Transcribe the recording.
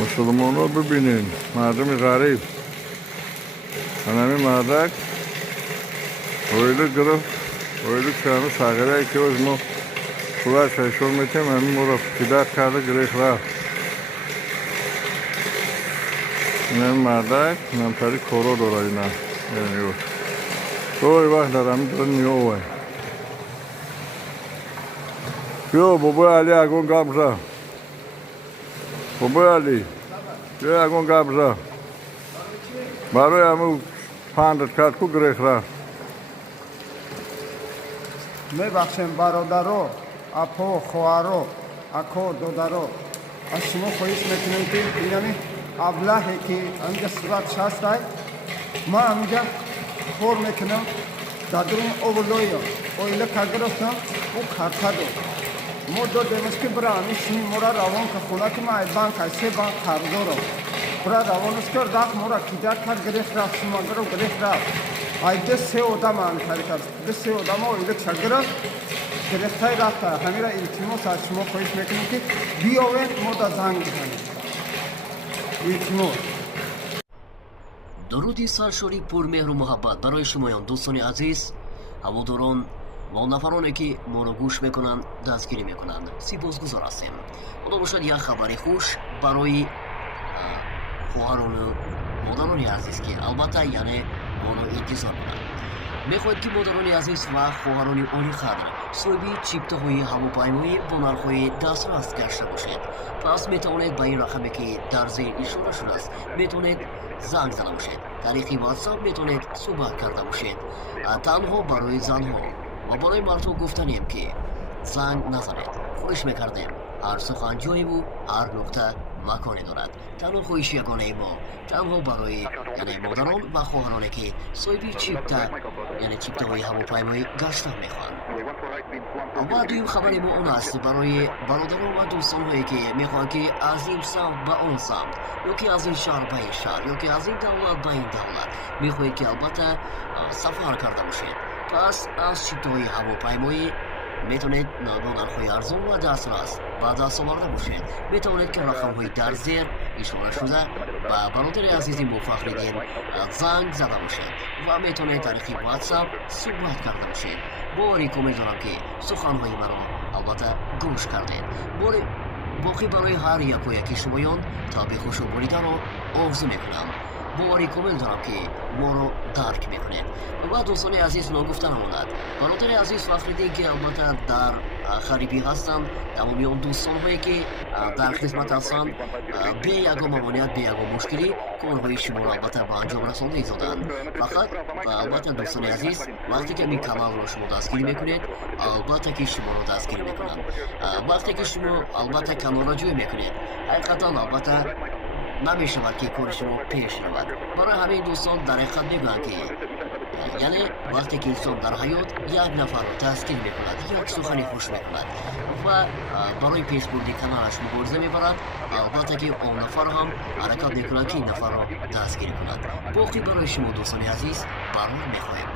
مسلمان‌ها ببینین مردم غریب همین مردک اویلو گرفت اویلو کامل ساغره که از ما خدا شایشون میتیم همین ما را کدات کرده گریخ رفت این همین مردک نمتری کورو داره اینا یعنی اوی وقت در همین داره نیو اوی بیا بابای علی اگون گام را بابای علی بیا اگون گام را برای همون پاندت کرد کو گریخ رفت میبخشیم برادرو اپو خواهرو اکو دودرو از شما خواهش میکنیم که اینمی ابلهی که اینجا صورت شستای ما اینجا خور میکنم دادرون اولویو اویله کگرستم او کارتادو ما دو دیمش که برای همی شمی مورا روان که خونه که ما ایدان که سه بان کاردارو برای روانش کرد رفت مورا کدات کرد گریخ رفت شماگرو گریخ رفت ایده سه آدم آنکاری کرد ده سه آدم اویله چگرم گرفتای رفته همین را التماس از شما خواهش میکنیم که بیاوید ما در زنگ بزنیم التماس درودی سرشاری پر مهر و محبت برای شمایان دوستان عزیز هواداران و نفرانی که ما را گوش میکنند دستگیری میکنند سپاسگزار هستیم. خدا باشد یک خبر خوش برای خواهران و مادران عزیز که البته یعنی ما را انتظار کنند. میخواهید که مادران عزیز و خواهران عالی قدر صاحبی چیپته‌های هواپیمایی با نرخ‌های دسترس گشته باشید. پس میتوانید به این رقمی که در زیر اشاره شده است میتونید زنگ زده باشید. طریق واتساپ میتونید صحبت کرده باشید. تنها برای زنها و برای مردها گفتنیم که زنگ نزنید. خواهش میکردیم هر سخن جایی و هر نقطه مکانی دارد. تنها خواهش یگانه ما تنها برای یعنی مادران و خواهرانی که صاحبی چیپته های هواپیمایی گشتن میخوان. و دویم خبر ما اون است برای برادران و دوستان هایی که میخوان که از این سمت به اون سمت یا که از این شهر به این شهر یا که از این دولت به این دولت میخواهید که البته سفر کرده باشید. پس از چیپته های هواپیمایی میتونید با نرخ‌های ارزان و دسترس و دست آورده باشید. میتونید که رقم‌های در زیر اشاره شده و برادر عزیزی مفخریدین زنگ زده باشید و میتونید طریق واتساپ صحبت کرده باشید. باریک امیدوارم که سخن‌های مرا البته گوش کردید. باقی برای هر یک و یکی شمایان تا به خوش و بریده را آرزو میکنم. باریک امیدوارم که ما رو درک میکنید. و دوستان عزیز نگفته نماند برادر عزیز فخریدین که البته در غریبی هستند تمامی اون دوستان هایی که در خدمت هستند به یگان ممانعت به یگان مشکلی کارهای شما را البته به انجام رسانده ایزادند. فقط البته دوستان عزیز وقتی که این کانال را شما دستگیری میکنید البته که شما را دستگیری میکنند. وقتی که شما البته کانال را جوی میکنید حقیقتا البته نمیشود که کار شما پیش رود. برای همین دوستان در حقیقت میگویند که یعنی وقتی که انسان در حیات یک نفر را دستگیر میکند یک سخنی خوش میکند و برای پیش بردن کانالش مبارزه میبرد البته که آن نفر هم حرکت میکند که این نفر را دستگیر کند. باقی برای شما دوستان عزیز برنامه میخواهیم.